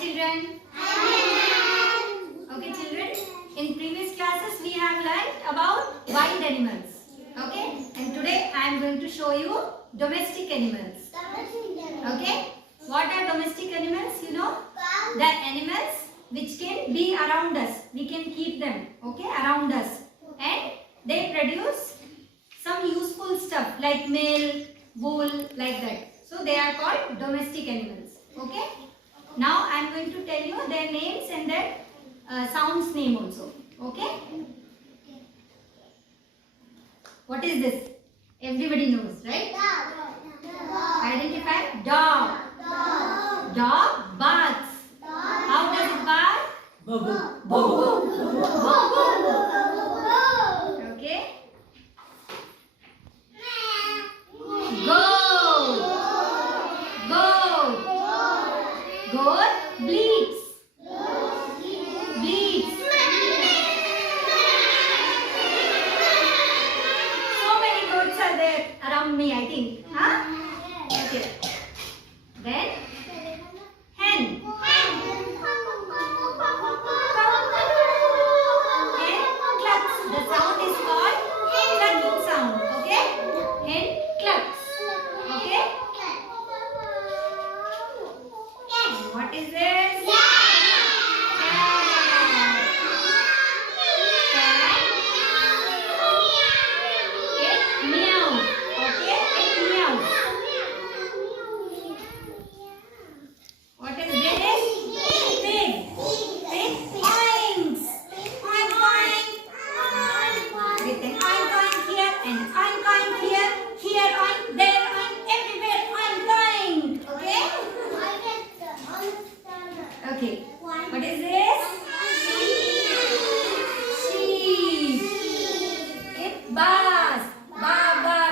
children. Okay children, in previous classes we have learnt about wild animals. Okay, and today I am going to show you domestic animals. Okay, what are domestic animals? You know, the animals which can be around us. We can keep them, okay, around us, and they produce some useful stuff like milk, wool, like that. So they are called domestic animals. Okay. Now I am going to tell you their names and their sounds name also. Okay. What is this? Everybody knows, right? Identify. Dog. Dog barks. How does it bark? Okay. Goat. Goat bleats. So many goats are there around me, I think. Huh? Okay. Then hen. Hen clucks. The sound is called clucking sound. Okay? Hen clucks. Okay? And what is this? Okay. What is this? Sheep. It bars. Ba,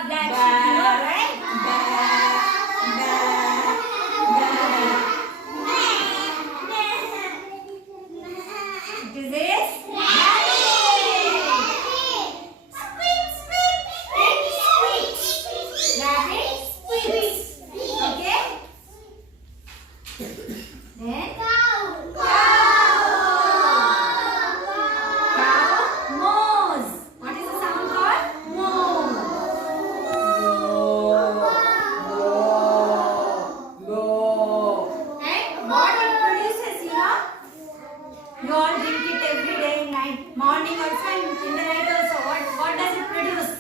black sheep, you know, right? What is this? Rabbit squeaks. Okay? Then you all drink it every day, night, morning also and in the night also. What does it produce?